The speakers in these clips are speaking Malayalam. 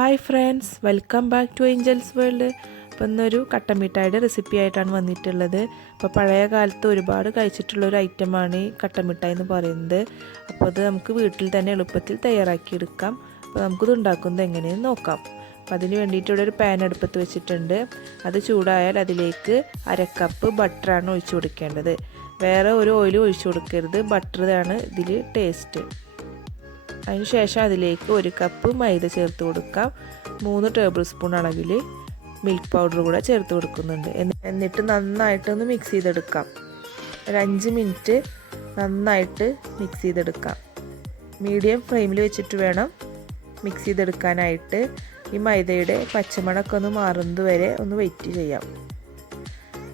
Hi friends, welcome back to Angels World. അപ്പോൾ ഇന്നൊരു കട്ടൻ മിഠായിയുടെ റെസിപ്പി ആയിട്ടാണ് വന്നിട്ടുള്ളത്. അപ്പോൾ പഴയ കാലത്ത് ഒരുപാട് കഴിച്ചിട്ടുള്ളൊരു ഐറ്റമാണ് ഈ കട്ടൻ മിഠായി എന്ന് പറയുന്നത്. അപ്പോൾ അത് നമുക്ക് വീട്ടിൽ തന്നെ എളുപ്പത്തിൽ തയ്യാറാക്കിയെടുക്കാം. അപ്പോൾ നമുക്കിത് ഉണ്ടാക്കുന്നത് എങ്ങനെയെന്ന് നോക്കാം. അപ്പോൾ അതിന് വേണ്ടിയിട്ട് ഇവിടെ ഒരു പാൻ അടുപ്പത്ത് വെച്ചിട്ടുണ്ട്. അത് ചൂടായാൽ അതിലേക്ക് 1/2 കപ്പ് ബട്ടറാണ് ഒഴിച്ചു കൊടുക്കേണ്ടത്. വേറെ ഒരു ഓയിൽ ഒഴിച്ചു കൊടുക്കരുത്, ബട്ടറാണ് ഇതിൽ ടേസ്റ്റ്. അതിനുശേഷം അതിലേക്ക് 1 കപ്പ് മൈദ ചേർത്ത് കൊടുക്കാം. 3 ടേബിൾ സ്പൂൺ അളവിൽ മിൽക്ക് പൗഡർ കൂടെ ചേർത്ത് കൊടുക്കുന്നുണ്ട്. എന്നിട്ട് നന്നായിട്ടൊന്ന് മിക്സ് ചെയ്തെടുക്കാം. ഒരു 5 മിനിറ്റ് നന്നായിട്ട് മിക്സ് ചെയ്തെടുക്കാം. മീഡിയം ഫ്ലെയിമിൽ വെച്ചിട്ട് വേണം മിക്സ് ചെയ്തെടുക്കാനായിട്ട്. ഈ മൈദയുടെ പച്ചമണമൊക്കെ ഒന്ന് മാറുന്നത് വരെ ഒന്ന് വെയിറ്റ് ചെയ്യാം.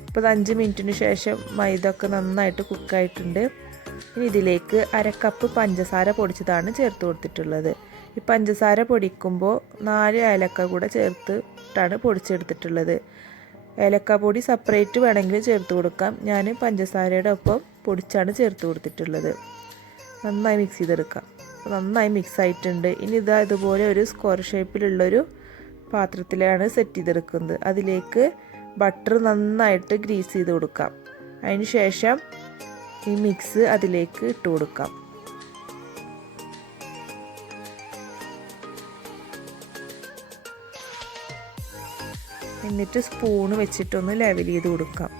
ഇപ്പോൾ 5 മിനിറ്റിന് ശേഷം മൈദ ഒക്കെ നന്നായിട്ട് കുക്കായിട്ടുണ്ട്. ഇനി ഇതിലേക്ക് 1/2 കപ്പ് പഞ്ചസാര പൊടിച്ചതാണ് ചേർത്ത് കൊടുത്തിട്ടുള്ളത്. ഈ പഞ്ചസാര പൊടിക്കുമ്പോൾ 4 ഏലക്ക കൂടെ ചേർത്തിട്ടാണ് പൊടിച്ചെടുത്തിട്ടുള്ളത്. ഏലക്ക പൊടി സെപ്പറേറ്റ് വേണമെങ്കിൽ ചേർത്ത് കൊടുക്കാം. ഞാൻ പഞ്ചസാരയുടെ ഒപ്പം പൊടിച്ചാണ് ചേർത്ത് കൊടുത്തിട്ടുള്ളത്. നന്നായി മിക്സ് ചെയ്തെടുക്കാം. നന്നായി മിക്സ് ആയിട്ടുണ്ട്. ഇനി ഇതുപോലെ ഒരു സ്ക്വയർ ഷേപ്പിലുള്ളൊരു പാത്രത്തിലാണ് സെറ്റ് ചെയ്തെടുക്കുന്നത്. അതിലേക്ക് ബട്ടർ നന്നായിട്ട് ഗ്രീസ് ചെയ്ത് കൊടുക്കാം. അതിന് ശേഷം ഈ മിക്സ് അതിലേക്ക് ഇട്ട് കൊടുക്കാം. എന്നിട്ട് സ്പൂൺ വെച്ചിട്ടൊന്ന് ലെവൽ ചെയ്ത് കൊടുക്കാം.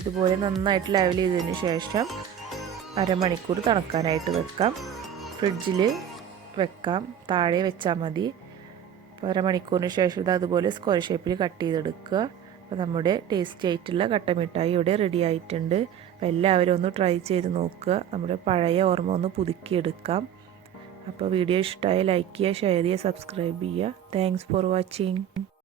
ഇതുപോലെ നന്നായിട്ട് ലെവൽ ചെയ്തതിന് ശേഷം അരമണിക്കൂർ തണുക്കാനായിട്ട് വെക്കാം. ഫ്രിഡ്ജിൽ വെക്കാം, താഴെ വെച്ചാൽ മതി. അപ്പോൾ അരമണിക്കൂറിന് ശേഷം ഇത് അതുപോലെ സ്ക്വയർ ഷേപ്പിൽ കട്ട് ചെയ്തെടുക്കുക. അപ്പോൾ നമ്മുടെ ടേസ്റ്റി ആയിട്ടുള്ള കട്ടൻ മിഠായി ഇവിടെ റെഡി ആയിട്ടുണ്ട്. അപ്പോൾ എല്ലാവരും ഒന്ന് ട്രൈ ചെയ്ത് നോക്കുക. നമ്മുടെ പഴയ ഓർമ്മ ഒന്ന് പുതുക്കിയെടുക്കാം. അപ്പോൾ വീഡിയോ ഇഷ്ടമായി ലൈക്ക് ചെയ്യുക, ഷെയർ ചെയ്യുക, സബ്സ്ക്രൈബ് ചെയ്യുക. Thanks for watching.